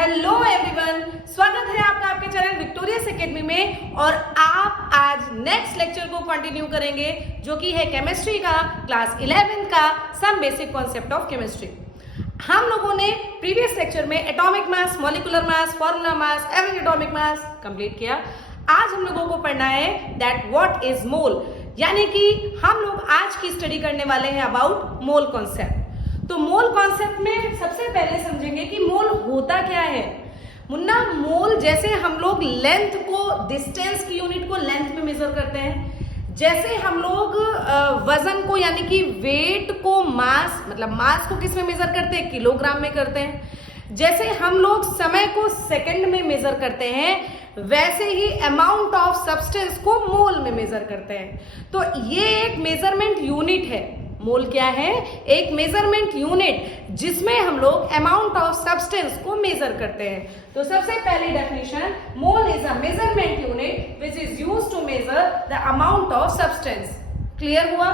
Hello everyone, स्वागत है आपका आपके चैनल विक्टोरियस एकेडमी में। और आप आज नेक्स्ट लेक्चर को कंटिन्यू करेंगे जो कि है केमिस्ट्री का क्लास 11 का some basic concept of chemistry. हम लोगों ने प्रीवियस लेक्चर में atomic mass, molecular mass, formula mass, atomic mass complete किया। आज हम लोगों को पढ़ना है दैट व्हाट इज मोल, यानी कि हम लोग आज की स्टडी करने वाले हैं अबाउट मोल कॉन्सेप्ट। तो मोल कॉन्सेप्ट में सबसे पहले समझेंगे कि मोल होता क्या है। मुन्ना, मोल जैसे हम लोग लेंथ को, डिस्टेंस की यूनिट को लेंथ में मेजर करते हैं, जैसे हम लोग वजन को यानी कि वेट को मास, मतलब मास को किस में मेजर करते हैं, किलोग्राम में करते हैं, जैसे हम लोग समय को सेकंड में मेजर करते हैं, वैसे ही अमाउंट ऑफ सब्सटेंस को मोल में मेजर करते हैं। तो ये एक मेजरमेंट यूनिट है। मोल क्या है? एक मेजरमेंट यूनिट जिसमें हम लोग अमाउंट ऑफ सब्सटेंस को मेजर करते हैं। तो सबसे पहली definition, mole is a measurement unit which is used to measure the amount of substance. Clear हुआ?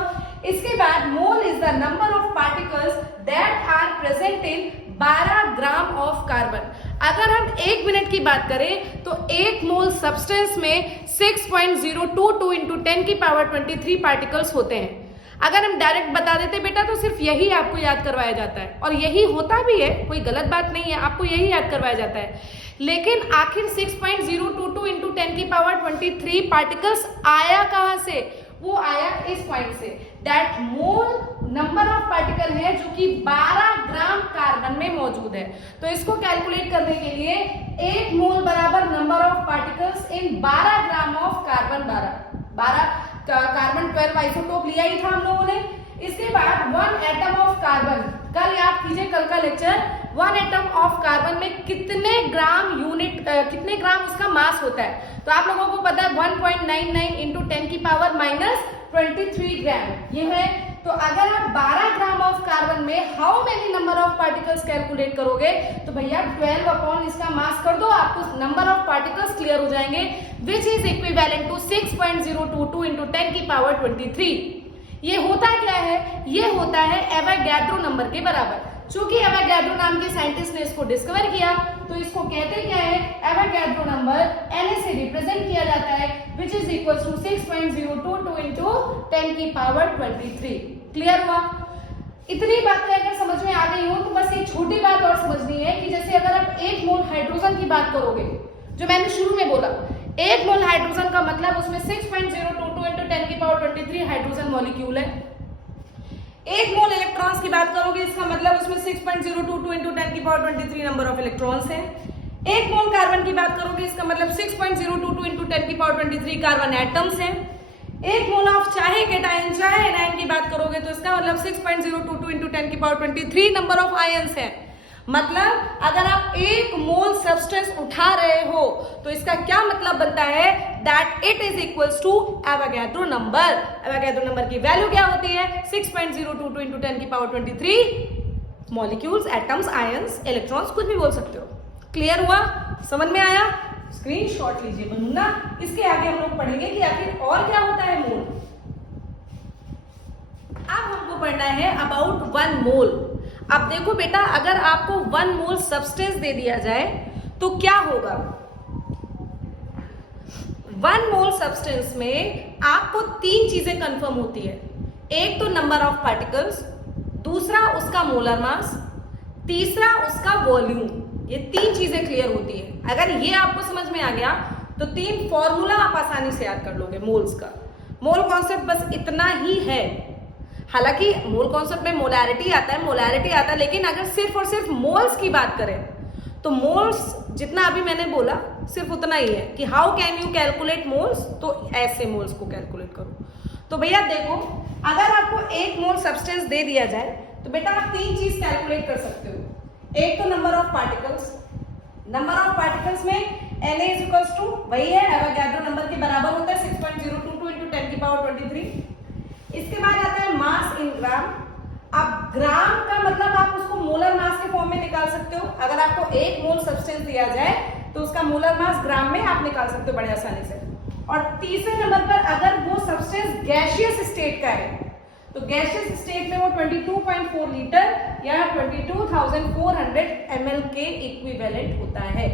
इसके बाद mole is the number of particles that are present in 12 gram of carbon. अगर हम 1 मिनट की बात करें तो 1 मोल सब्सटेंस में 6.022 इंटू 10 की पावर 23 पार्टिकल्स होते हैं। अगर हम डायरेक्ट बता देते बेटा तो सिर्फ यही आपको याद करवाया जाता है, और यही होता भी है, कोई गलत बात नहीं है, आपको यही याद करवाया जाता है। लेकिन आखिर 6.022 इंटू 10 की पावर 23 पार्टिकल्स आया कहां से? वो आया इस पॉइंट से, that mole number of particle है जो कि 12 ग्राम कार्बन में मौजूद है। तो इसको कैलकुलेट करने के लिए 1 मोल बराबर number of particles in 12 gram of carbon, 12 carbon 12 isotope लिया ही था हम लोगों ने। इसके बाद 1 एटम ऑफ कार्बन, कल याद कीजिए कल का लेक्चर, 1 एटम ऑफ कार्बन में कितने ग्राम यूनिट, कितने ग्राम उसका मास होता है। तो आप लोगों को पता है 1.99 इंटू 10 की पावर -23 ग्राम ये है। तो अगर आप 12 ग्राम ऑफ कार्बन में how many number of particles calculate करोगे तो भैया 12 अपॉन इसका मास कर दो, आपको नंबर ऑफ पार्टिकल्स क्लियर हो जाएंगे, which is equivalent to 6.022 into 10 की पावर 23। ये होता क्या है? ये होता है एवोगैड्रो नंबर के बराबर। चूंकि एवोगैड्रो नाम के साइंटिस्ट ने इसको डिस्कवर किया तो इसको कहते क्या है? एवोगैड्रो नंबर Na से रिप्रेजेंट किया जाता है, which is equal to 6.022 into 10 की पावर 23। क्लियर हुआ? इतनी बातें अगर समझ में आ गई हो तो बस एक छोटी बात और समझनी है कि जैसे अगर आप 1 मोल हाइड्रोजन की बात करोगे, जो मैंने शुरू में बोला, 1 मोल हाइड्रोजन का मतलब उसमें 6.022 इंटू 10 की पावर 23 हाइड्रोजन मॉलिक्यूल है। 1 मोल इलेक्ट्रॉन्स की बात करोगे, इसका मतलब उसमें 6.022 इंटू 10 की पावर 23 नंबर ऑफ इलेक्ट्रॉन्स है। 1 मोल कार्बन की बात करोगे, इसका मतलब 6.022 इंटू 10 की पावर 23 कार्बन एटम्स है। 1 मोल ऑफ चाहे केटायन चाहे एनायन की बात करोगे तो इसका मतलब 6.022 इंटू 10 की पावर 23 नंबर ऑफ आयंस है। मतलब अगर आप 1 मोल सब्सटेंस उठा रहे हो तो इसका क्या मतलब बनता है? That it is equals to Avogadro number. Avogadro number की वैल्यू क्या होती है? 6.022 इंटू 10 की power 23 molecules, atoms, ions, electrons, कुछ भी बोल सकते हो। क्लियर हुआ? समझ में आया? स्क्रीनशॉट लीजिए बनूंगा। इसके आगे हम लोग पढ़ेंगे कि आखिर और क्या होता है मोल। अब हमको पढ़ना है अबाउट 1 मोल। अब देखो बेटा, अगर आपको 1 मोल सब्सटेंस दे दिया जाए तो क्या होगा? 1 मोल सब्सटेंस में आपको 3 चीजें कंफर्म होती है। एक तो नंबर ऑफ पार्टिकल्स, दूसरा उसका मोलर मास, तीसरा उसका वॉल्यूम। ये 3 चीजें क्लियर होती है। अगर ये आपको समझ में आ गया तो 3 फॉर्मूला आप आसानी से याद कर लोगे मोल्स का। मोल कॉन्सेप्ट बस इतना ही है। हालांकि मोल कॉन्सेप्ट में मोलैरिटी आता है, लेकिन अगर सिर्फ और सिर्फ मोल्स की बात करें तो मोल्स जितना अभी मैंने बोला सिर्फ उतना ही है कि how can you calculate moles, तो ऐसे मोल्स को कैलकुलेट करो। तो भैया देखो, अगर आपको 1 मोल सब्सटेंस दे दिया जाए तो बेटा आप 3 चीज कैलकुलेट कर सकते हो। एक तो number of particles, number of particles में Na इज इक्वल्स टू वही है एवोगैड्रो नंबर के बराबर होता है 6.022 इंटू 10 की पावर 23। इसके बाद आता है मास इन ग्राम। अब ग्राम का मतलब आप उसको मोलर मास के फॉर्म में निकाल सकते हो। अगर आपको 1 मोल सब्सटेंस दिया जाए तो उसका मोलर मास ग्राम में आप निकाल सकते हो बड़े आसानी से। और तीसरे नंबर पर अगर वो सब्सटेंस गैसियस स्टेट का है तो गैसियस स्टेट में वो 22.4 लीटर या 22,400 ml के इक्विवेलेंट होता है।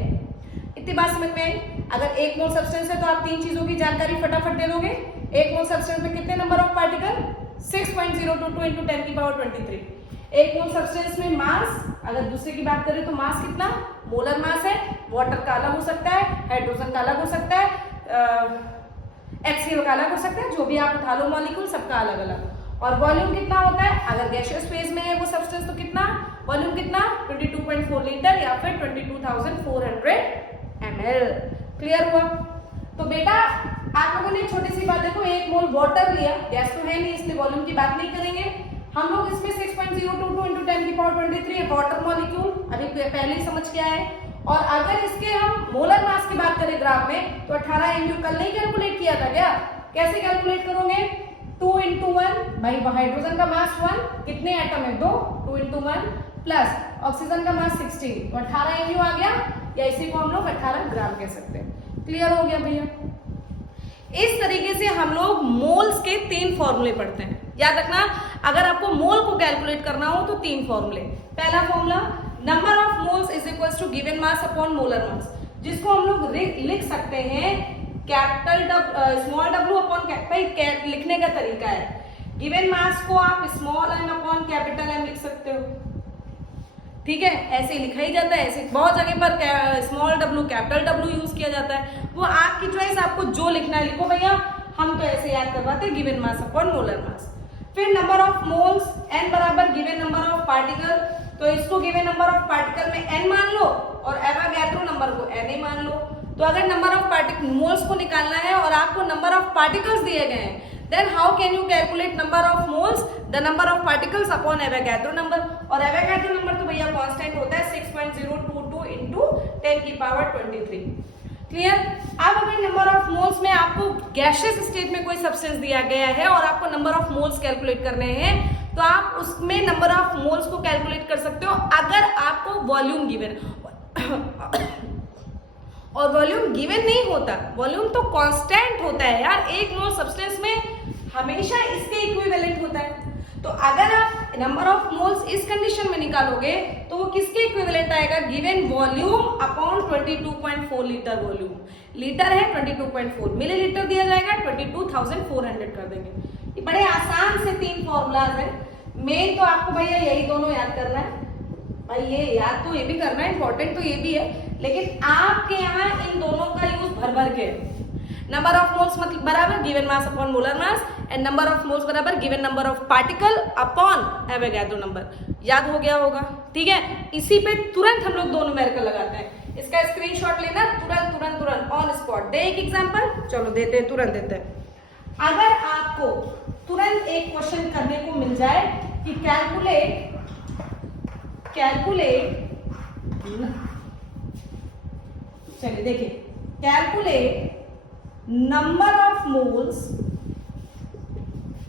इतनी बात समझ में आई? अगर 1 मोल सब्सटेंस है तो आप 3 चीजों की जानकारी फटाफट दे दोगे। 1 मोल सब्सटेंस में कितने नंबर ऑफ पार्टिकल? 6.022 into 10 की पावर 23। 1 मोल सब्सटेंस में मास, अगर दूसरे की बात करें तो मास कितना? मोलर मास है। वाटर का अलग हो सकता है, हाइड्रोजन का अलग हो सकता है, HCl का अलग हो सकता है, जो भी आप उठा लो मॉलिक्यूल सबका अलग अलग। और वॉल्यूम कितना होता है? अगर गैसियस फेज में है वो सब्सटेंस तो कितना वॉल्यूम? कितना? 22.4 लीटर या फिर 22,400 ml। क्लियर हुआ? तो बेटा आप लोगों ने छोटी सी बात देखो, 1 मोल वाटर लिया, गैस तो है नहीं इसलिए वॉल्यूम की बात नहीं करेंगे हम लोग। इसमें 6.022 into 10 की पावर 23 है वाटर मॉलिक्यूल, अभी पहले ही समझ के आए। और अगर इसके हम मोलर मास की बात करें ग्राफ में तो 18 MU कल नहीं कैलकुलेट किया था क्या? कैसे कैलकुलेट करोगे? 2 into 1 भाई हाइड्रोजन का मास 1, कितने एटम है? 2, 2 into 1 प्लस ऑक्सीजन का मास 16, तो 18 MU आ गया, या इसी को हम लोग 18 ग्राम कह सकते हैं। क्लियर हो गया भैया? इस तरीके से हम लोग मोल्स के 3 फॉर्मूले पढ़ते हैं। याद रखना, अगर आपको मोल को कैलकुलेट करना हो तो 3 फॉर्मूले। पहला formula, number of moles is equals to given mass upon molar mass, जिसको हम लोग लिख सकते हैं capital small w upon capital. लिखने का तरीका है, गिवन मास को आप small m upon capital M लिख सकते हो, ठीक है? ऐसे लिखा ही जाता है, ऐसे बहुत जगह पर small w capital W use किया जाता है, वो आपकी चॉइस, आपको जो लिखना है लिखो भैया। हम तो ऐसे याद करवाते हैं गिवन मास अपॉन मोलर मास। फिर नंबर ऑफ मोल्स, n बराबर गिवन नंबर ऑफ पार्टिकल, तो इसको गिवन नंबर ऑफ पार्टिकल में n मान लो और एवोगैड्रो नंबर को na मान लो। तो अगर नंबर ऑफ पार्टिकल मोल्स को निकालना है और आपको नंबर ऑफ पार्टिकल्स दिए गए हैं, then how can you calculate number of moles? The number of particles upon Avogadro number, और Avogadro number तो भैया कांस्टेंट होता है 6.022 into 10 की पावर 23। क्लियर? अब अगर नंबर ऑफ मोल्स में आपको गैसियस स्टेट में कोई सब्सटेंस दिया गया है और आपको नंबर ऑफ मोल्स कैलकुलेट करने हैं, तो आप उसमें नंबर ऑफ मोल्स को कैलकुलेट कर सकते हो अगर आपको वॉल्यूम गिवन और वॉल्यूम गिवन नहीं होता, वॉल्यूम तो कांस्टेंट होता है यार। 1 मोल सब्सटेंस में हमेशा इसके इक्विवेलेंट होता है। तो अगर आप नंबर ऑफ मोल्स इस कंडीशन में निकालोगे तो वो किसके इक्विवेलेंट आएगा? Given volume upon 22.4 litre volume. Litre है 22.4, मिलीलीटर दिया जाएगा 22,400 कर देंगे। ये बड़े आसान से 3 फॉर्मूलाज है। मेन तो आपको भैया यही दोनों याद करना है भाई, ये याद तो ये भी करना है, इंपॉर्टेंट तो ये भी है, लेकिन आपके यहाँ इन दोनों का यूज भर भर के। नंबर ऑफ मोल्स मतलब बराबर given mass upon molar mass, and number of moles बराबर given number of particle upon Avogadro number. याद हो गया होगा, ठीक है? इसी पे तुरंत हम लोग 2 न्यूमेरिकल लगाते हैं। इसका स्क्रीनशॉट लेना, तुरंत तुरंत तुरंत ऑन स्पॉट। दे एक एग्जांपल, चलो देते हैं, तुरंत देते हैं। अगर आपको तुरंत एक क्वेश्चन करने को मिल जाए कि कैलकुलेट चलिए देखिए, calculate number of moles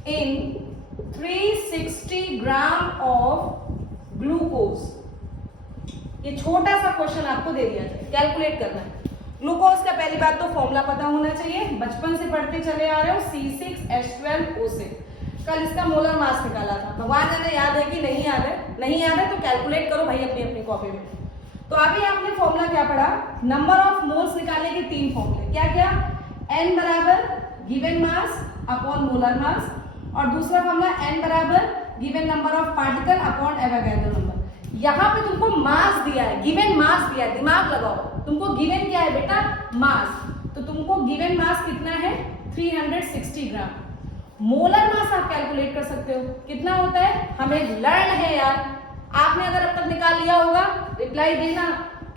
in 360 gram of glucose. ये छोटा सा क्वेश्चन आपको दे दिया जाए, कैलकुलेट करना है। ग्लूकोज का पहली बात तो फॉर्मूला पता होना चाहिए, बचपन से पढ़ते चले आ रहे हो, C6H12O6। कल इसका मोलर मास निकाला था, भगवान जाने याद है कि नहीं याद है? नहीं याद है तो कैलकुलेट करो भाई अपनी अपनी कॉपी में। तो अभी आपने फॉर्मूला क्या पढ़ा? नंबर ऑफ मोल्स निकालने के 3 फॉर्मूले। क्या क्या? n बराबर गिवन मास अपॉन मोलर मास, और दूसरा फॉर्मूला n बराबर given number of particle upon Avogadro number. यहाँ पे तुमको मास दिया है, गिवन मास दिया है, दिमाग लगाओ। तुमको गिवन क्या है बेटा? मास। तो तुमको गिवन मास कितना है? 360 ग्राम। मोलर मास आप कैलकुलेट कर सकते हो, कितना होता है? हमें लर्न है यार, आपने अगर अब तक निकाल लिया होगा, रिप्लाई देना।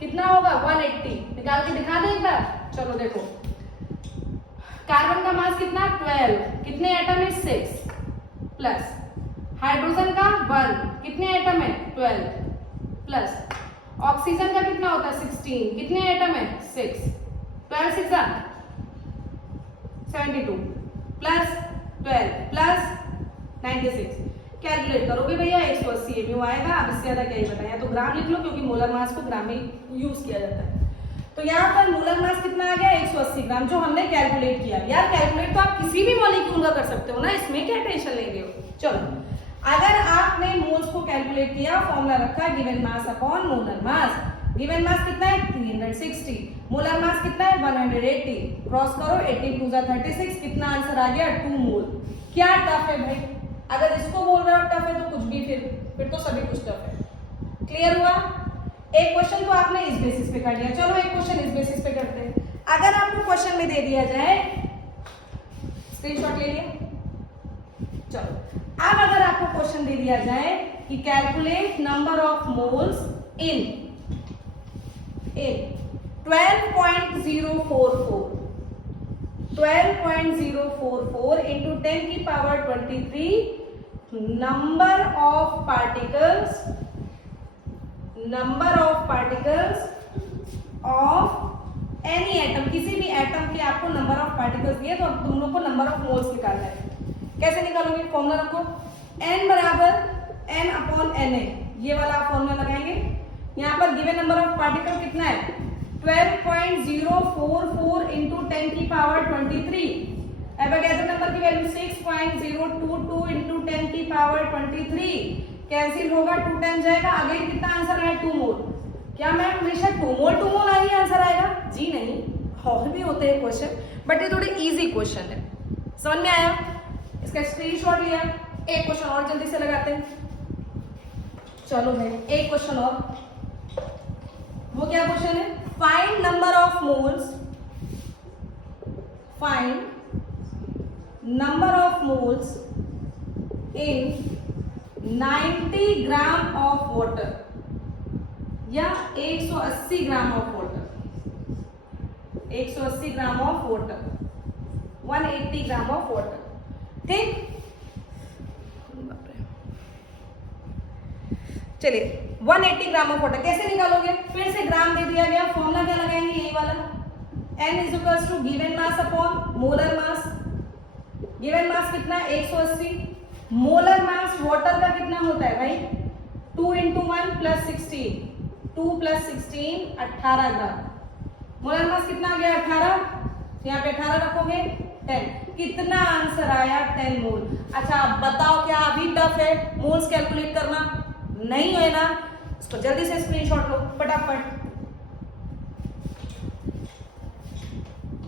कितना होगा? 180। निकाल के दिखा दे एक बार। चलो देखो, कार्बन का मास कितना? 12। कितने एटम है? 6 प्लस हाइड्रोजन का 1। कितने एटम है? 12 प्लस ऑक्सीजन का कितना होता है? 16। कितने एटम है? 6। 12 6 72 प्लस 12 प्लस 96। कैलकुलेट करोगे भैया 180 MU आएगा। अब इससे ज्यादा क्या ही बताया, तो ग्राम लिख लो क्योंकि मोलर मास को ग्राम में यूज किया जाता है। तो यहाँ पर मोलर मास कितना आ गया? 180 ग्राम, जो हमने कैलकुलेट किया। यार कैलकुलेट तो आप किसी भी मॉलिक्यूल का कर सकते हो ना, इसमें क्या टेंशन ले रहे हो? चलो, अगर आपने मोल्स को कैलकुलेट किया, फॉर्मूला रखा given mass upon molar mass. Given mass कितना है 360, मोलर मास कितना है 180। क्रॉस करो, 18 2 36, कितना आंसर आ गया 2 मोल। क्या टफ है भाई? अगर इसको बोल रहे हो टफ है तो कुछ भी फिर तो सभी कुछ टफ है। क्लियर हुआ? एक क्वेश्चन तो आपने इस बेसिस पे कर लिया। चलो एक क्वेश्चन इस बेसिस पे करते हैं। अगर आपको क्वेश्चन में दे दिया जाए, स्क्रीनशॉट ले लिया। चलो, अब अगर आपको क्वेश्चन दे दिया जाए कि calculate number of moles in 12.044 into 10 की power 23 number of particles of any atom, किसी भी एटम के आपको नंबर ऑफ पार्टिकल्स दिए तो तुम लोग को नंबर ऑफ मोल्स निकालना है। कैसे निकालोगे? फॉर्मूला रखो, n बराबर n अपॉन na, ये वाला फॉर्मूला लगाएंगे। यहाँ पर गिवन नंबर ऑफ पार्टिकल कितना है 12.044 into 10 की पावर 23। एवोगैड्रो नंबर की वैल्यू 6.022 into 10 की पावर 23। कैंसिल होगा, 2 10 जाएगा, आगे कितना आंसर आया 2 मोल। क्या मैम हमेशा 2 मोल आगे आंसर आएगा? जी नहीं, और भी होते हैं क्वेश्चन, बट ये थोड़े इजी क्वेश्चन है। समझ में आया? इसका स्क्रीनशॉट लिया। एक क्वेश्चन और जल्दी से लगाते हैं। चलो भाई, एक क्वेश्चन और। वो क्या क्वेश्चन है? Find number of moles in 90 gram of water या 180 gram of water, 180 gram of water, 180 gram of water. ठीक, चलिए 180 ग्राम ऑफ वाटर कैसे निकालोगे? फिर से ग्राम दे दिया गया, फॉर्मूला क्या लगाएंगे? यही वाला, n is equals to given mass upon molar mass. Given mass कितना है 180, मोलर मास वाटर का कितना होता है भाई 2 into 1 plus 16, 2 plus 16 18 ग्राम। मोलर मास कितना आ गया 18, यहाँ पे 18 रखोगे 10, कितना आंसर आया 10 मोल। अच्छा अब बताओ क्या अभी टफ है मोल्स कैलकुलेट करना? नहीं है ना, इसको जल्दी से स्क्रीनशॉट लो फटाफट।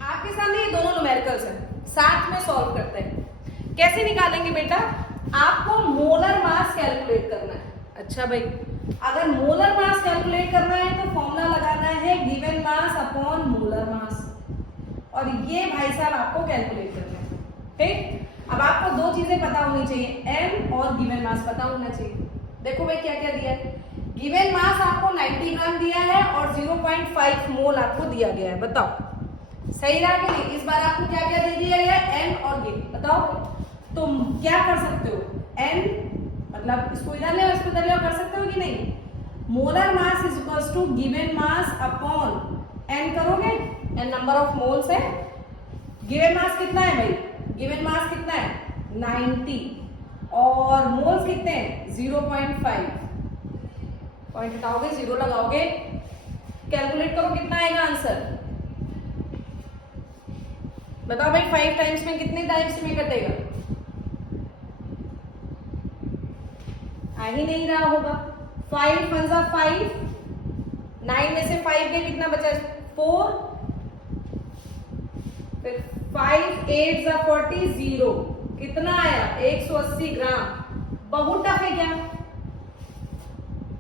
आपके सामने ये दोनों न्यूमेरिकल्स हैं, साथ में सॉल्व करते हैं। कैसे निकालेंगे बेटा? आपको मोलर मास कैलकुलेट करना है। अच्छा भाई, अगर मोलर मास कैलकुलेट करना है तो फॉर्मूला लगाना है गिवन मास अपॉन मोलर मास, और ये भाई साहब आपको कैलकुलेट करना है। ठीक, अब आपको दो चीजें पता होनी चाहिए, m और गिवन मास पता होना चाहिए। देखो भाई क्या क्या दिया है। गिवन मास आपको 90 ग्राम दिया है और 0.5 मोल आपको दिया गया है। बताओ सही रहा कि नहीं? इस बार आपको क्या क्या दे दिया गया है? n और गिव। बताओ तो क्या कर सकते हो? n मतलब इसको इधर ले इसको इधर ले कर सकते हो कि नहीं? Molar mass is equals to given mass upon n करोगे, n नंबर ऑफ मोल्स है। गिवन मास कितना है भाई? गिवन मास कितना है 90 और मोल्स कितने हैं 0.5। पॉइंट हटाओगे, 0 लगाओगे, कैलकुलेट करो कितना आएगा आंसर। बताओ भाई 5 टाइम्स में कितने टाइम्स में कटेगा? आ ही नहीं रहा होगा। 5 1 जा 5, 9 में से 5 के कितना बचा 4, फिर 5 8 जा 40 0, कितना आया 180 ग्राम। बहुत टफ है क्या?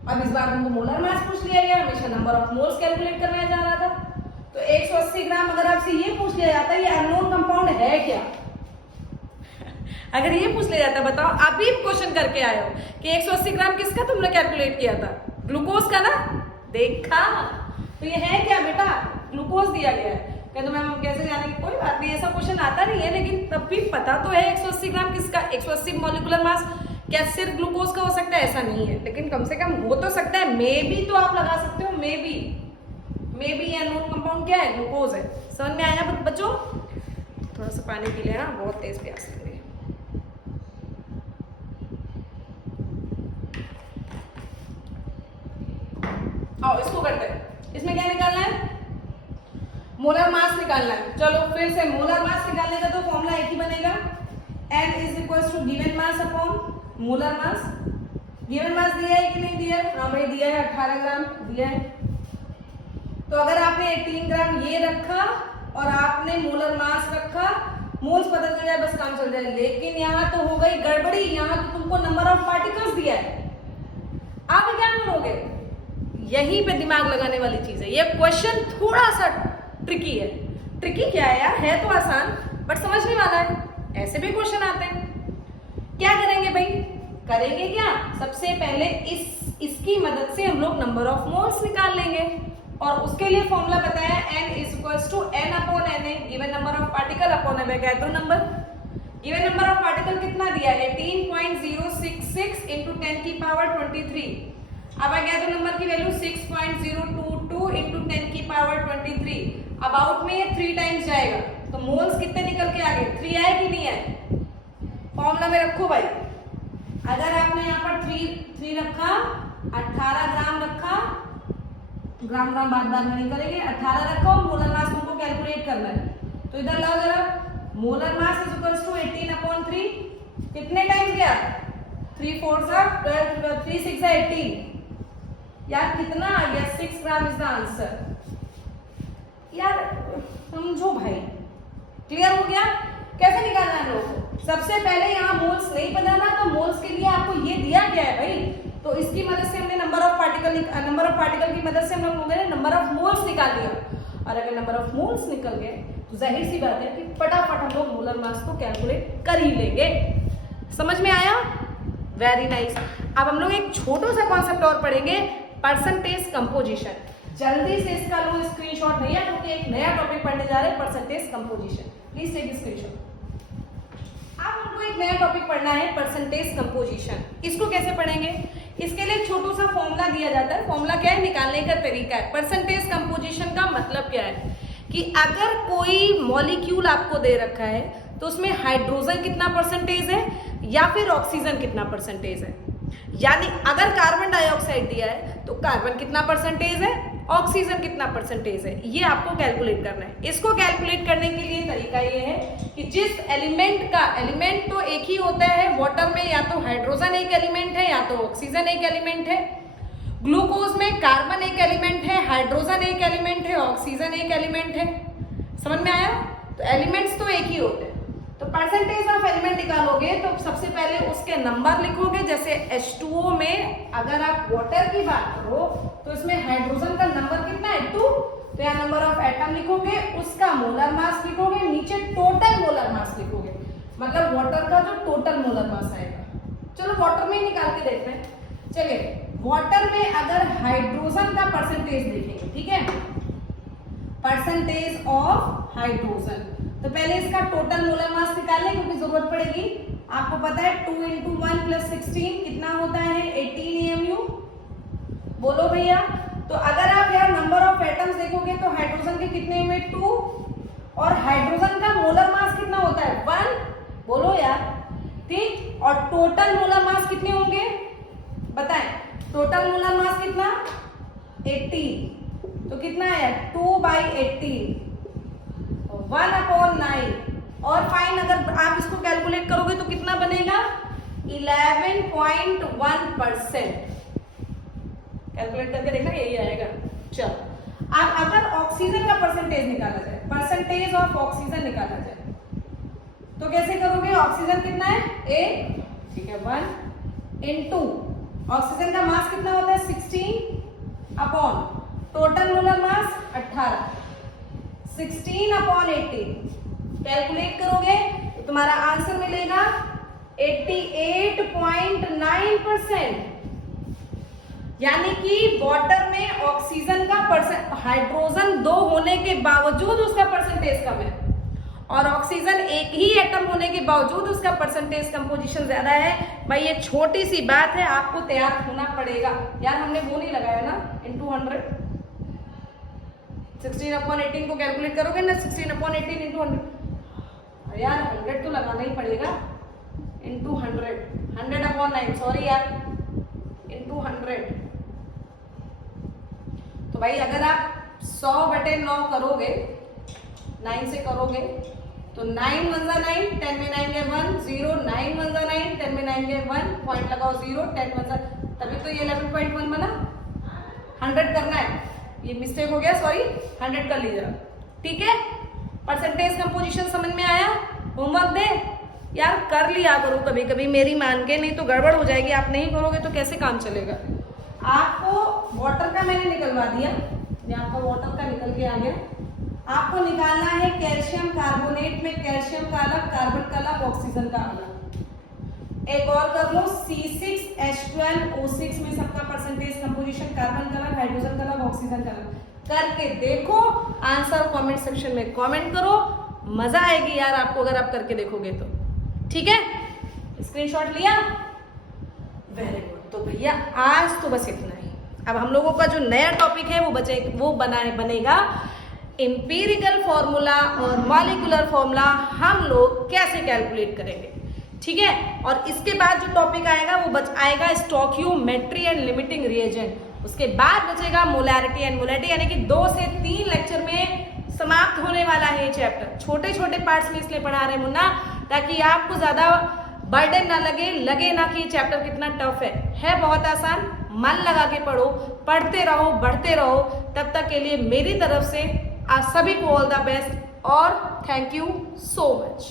अब इस बार हमको मोलर मास पूछ लिया गया, हमेशा नंबर ऑफ मोल्स कैलकुलेट करना जा रहा था। तो 180 ग्राम अगर आपसे ये पूछ लिया जाता है ये अननोन कंपाउंड है क्या? अगर ये पूछ लिया जाता, बताओ अभी क्वेश्चन करके आए हो कि 180 ग्राम किसका तुमने कैलकुलेट किया था? ग्लूकोज का ना? देखा, तो ये है क्या बेटा? ग्लूकोज दिया गया है। कहते मैम हम कैसे जाने? कोई बात नहीं, ऐसा क्वेश्चन आता नहीं है, लेकिन तब भी पता तो है 180 ग्राम किसका। 180 मॉलिक्यूलर मास क्या सिर्फ ग्लूकोज का हो सकता है? ऐसा नहीं है, लेकिन कम से कम हो तो सकता है। मे बी तो आप लगा सकते हो, मे बी अननोन कंपाउंड क्या है? ग्लूकोज है। समझ में आया बच्चों? थोड़ा सा पानी पी लेना, बहुत तेज प्यास लग रही है। आओ इसको करते हैं। इसमें क्या निकालना है? मोलर मास निकालना है। चलो फिर से मोलर मास निकालने का तो फॉर्मूला एक ही बनेगा, N is equal to given mass upon molar mass. Given mass दिया है कि नहीं दिया है? हाँ भाई दिया है, 18 ग्राम दिया है। तो अगर आपने 18 ग्राम ये रखा और आपने मोलर मास रखा, मोल्स पता चल जाए, बस काम चल जाए। लेकिन यहाँ तो हो गई गड़बड़ी, यहाँ तो तुमको नंबर ऑफ पार्टिकल्स दिया है। आप क्या करोगे? यहीं पे दिमाग लगाने वाली चीज है। ये क्वेश्चन थोड़ा सा ट्रिकी है। ट्रिकी क्या है यार, है तो आसान बट समझने वाला है। ऐसे भी क्वेश्चन आते हैं। क्या करेंगे भाई? करेंगे क्या, सबसे पहले इसकी मदद से हम लोग नंबर ऑफ मोल्स निकाल लेंगे और उसके लिए फॉर्मूला बताया n is equals to n upon na, given number of particle upon Avogadro number. Given number of particle कितना दिया है? 18.066 इंटू 10 की पावर 23। अब एवोगैड्रो नंबर की वैल्यू 6.022 इंटू 10 की पावर 23। अबाउट में ये 3 टाइम्स जाएगा, तो मोल्स कितने निकल के आ गए? 3 आए कि नहीं आए? फॉर्मूला में रखो भाई। अगर आपने यहाँ पर 3 रखा, 18 ग्राम रखा, ग्राम ग्राम बार बार नहीं करेंगे, 18 रखा और मोलर मास तुमको कैलकुलेट करना है। तो इधर लाओ जरा, molar mass is equals to 18 upon 3। कितने टाइम्स गया? 3 4 3 6 18। यार कितना आ गया? 6 ग्राम इज द आंसर। यार समझो भाई, क्लियर हो गया? कैसे निकालना है लोगों को? सबसे पहले यहाँ मोल्स नहीं बनाना, तो मोल्स के लिए आपको ये दिया गया है भाई, तो इसकी मदद से हमने नंबर ऑफ पार्टिकल की मदद से हम लोगों ने नंबर ऑफ मोल्स निकाल लिया। और अगर नंबर ऑफ मोल्स निकल गए तो जाहिर सी बात है कि फटाफट हम लोग मोलर मास को कैलकुलेट कर ही लेंगे। समझ में आया? Very nice. अब हम लोग एक छोटा सा कॉन्सेप्ट और पढ़ेंगे, परसेंटेज कंपोजिशन। जल्दी से इसका लो स्क्रीनशॉट भैया, क्योंकि एक नया टॉपिक पढ़ने जा रहे हैं, percentage composition. Please take screenshot. अब हमको एक नया टॉपिक पढ़ना है, परसेंटेज कंपोजिशन। इसको कैसे पढ़ेंगे? इसके लिए एक छोटा सा फॉर्मूला दिया जाता है। फॉर्मूला क्या है? निकालने का तरीका है। परसेंटेज कंपोजिशन का मतलब क्या है कि अगर कोई मॉलिक्यूल आपको दे रखा है तो उसमें हाइड्रोजन कितना परसेंटेज है या फिर ऑक्सीजन कितना परसेंटेज है। यानी अगर कार्बन डाइऑक्साइड दिया है तो कार्बन कितना परसेंटेज है, ऑक्सीजन कितना परसेंटेज है, ये आपको कैलकुलेट करना है। इसको कैलकुलेट करने के लिए तरीका ये है कि जिस एलिमेंट तो एक ही होता है वाटर में, या तो हाइड्रोजन एक एलिमेंट है या तो ऑक्सीजन एक एलिमेंट है। ग्लूकोज में कार्बन एक एलिमेंट है, हाइड्रोजन एक एलिमेंट है, ऑक्सीजन एक एलिमेंट है। समझ में आया? तो एलिमेंट्स तो एक ही होते हैं। तो परसेंटेज ऑफ एलिमेंट निकालोगे तो सबसे पहले उसके नंबर लिखोगे। जैसे H2O में अगर आप वाटर की बात करो तो इसमें हाइड्रोजन का नंबर कितना है? 2। तो यहाँ नंबर ऑफ एटम लिखोगे, उसका मोलर मास लिखोगे, नीचे टोटल मोलर मास लिखोगे, मतलब वाटर का जो टोटल मोलर मास आएगा। चलो वाटर में निकाल के देखते हैं। चलिए वाटर में अगर हाइड्रोजन का परसेंटेज देखेंगे, ठीक है, परसेंटेज ऑफ हाइड्रोजन, तो पहले इसका टोटल मोलर मास निकालने क्योंकि जरूरत पड़ेगी। आपको पता है 2 इंटू 1 प्लस 16 कितना होता है? 18 AMU। बोलो भैया। तो अगर आप यार नंबर ऑफ एटम्स देखोगे तो हाइड्रोजन के कितने हुए? 2। और हाइड्रोजन का मोलर मास कितना होता है? 1। बोलो यार, ठीक। और टोटल मोलर मास कितने होंगे बताएं? टोटल मोलर मास कितना? 80। तो कितना है? 2/80, 1/9। और फाइन अगर आप इसको कैलकुलेट करोगे तो कितना बनेगा? 11.1%। कैलकुलेट करके देखना, यही आएगा। चलो अब अगर ऑक्सीजन का परसेंटेज निकाला जाए, परसेंटेज ऑफ ऑक्सीजन निकाला जाए, तो कैसे करोगे? ऑक्सीजन कितना है? 1, ठीक है, 1 इंटू ऑक्सीजन का मास कितना होता है? 16 upon total molar mass 18, 16/80। Calculate करोगे तो तुम्हारा आंसर मिलेगा 88.9%। यानी कि वाटर में ऑक्सीजन का हाइड्रोजन 2 होने के बावजूद उसका परसेंटेज कम है, और ऑक्सीजन एक ही एटम होने के बावजूद उसका परसेंटेज कंपोजिशन ज्यादा है। भाई ये छोटी सी बात है, आपको तैयार होना पड़ेगा। यार हमने वो नहीं लगाया ना इंटू 100। 16/18 को कैलकुलेट करोगे ना, 16/18 इंटू 100। यार 100 तो लगाना ही पड़ेगा, इंटू 100, 100/9, सॉरी यार, इंटू 100। तो भाई अगर आप 100/9 करोगे, 9 से करोगे तो 9 1 जा 9, 10 में 9 गए 1, 0, 9 1 जा 9, 10 में 9 गए 1, पॉइंट लगाओ 0, 10 1 जा, तभी तो ये 11.1 बना। 100 करना है, ये मिस्टेक हो गया, सॉरी, 100 कर लीजिए, ठीक है। परसेंटेज कंपोजिशन समझ में आया? होमवर्क दे यार, कर लिया करो कभी कभी, मेरी मान के, नहीं तो गड़बड़ हो जाएगी। आप नहीं करोगे तो कैसे काम चलेगा। आपको वाटर का मैंने निकलवा दिया, ये आपका वाटर का निकल के आ गया। आपको निकालना है कैल्शियम कार्बोनेट में कैल्शियम का अलग, कार्बन का अलग, ऑक्सीजन का अलग। एक और कर लो, C6H12O6 में सबका परसेंटेज कंपोजिशन, कार्बन का अलग, हाइड्रोजन का अलग, ऑक्सीजन का अलग। करके देखो, आंसर कमेंट सेक्शन में कमेंट करो, मजा आएगी यार आपको अगर आप करके देखोगे तो, ठीक है। स्क्रीनशॉट लिया, वेरी गुड। तो भैया आज तो बस इतना ही। अब हम लोगों का जो नया टॉपिक है वो बनेगा एम्पिरिकल फॉर्मूला और मॉलिक्यूलर फॉर्मूला हम लोग कैसे कैलकुलेट करेंगे, ठीक है। और इसके बाद जो टॉपिक आएगा वो आएगा स्टोइकियोमेट्री एंड लिमिटिंग रिएजेंट। उसके बाद बचेगा मोलैरिटी एंड मोलैरिटी, यानी कि 2 से 3 लेक्चर में समाप्त होने वाला है ये चैप्टर। छोटे छोटे पार्ट्स में इसलिए पढ़ा रहे मुन्ना, ताकि आपको ज्यादा बर्डन ना लगे ना कि ये चैप्टर कितना टफ है बहुत आसान। मन लगा के पढ़ो, पढ़ते रहो, बढ़ते रहो। तब तक के लिए मेरी तरफ से आप सभी को ऑल द बेस्ट और थैंक यू सो मच।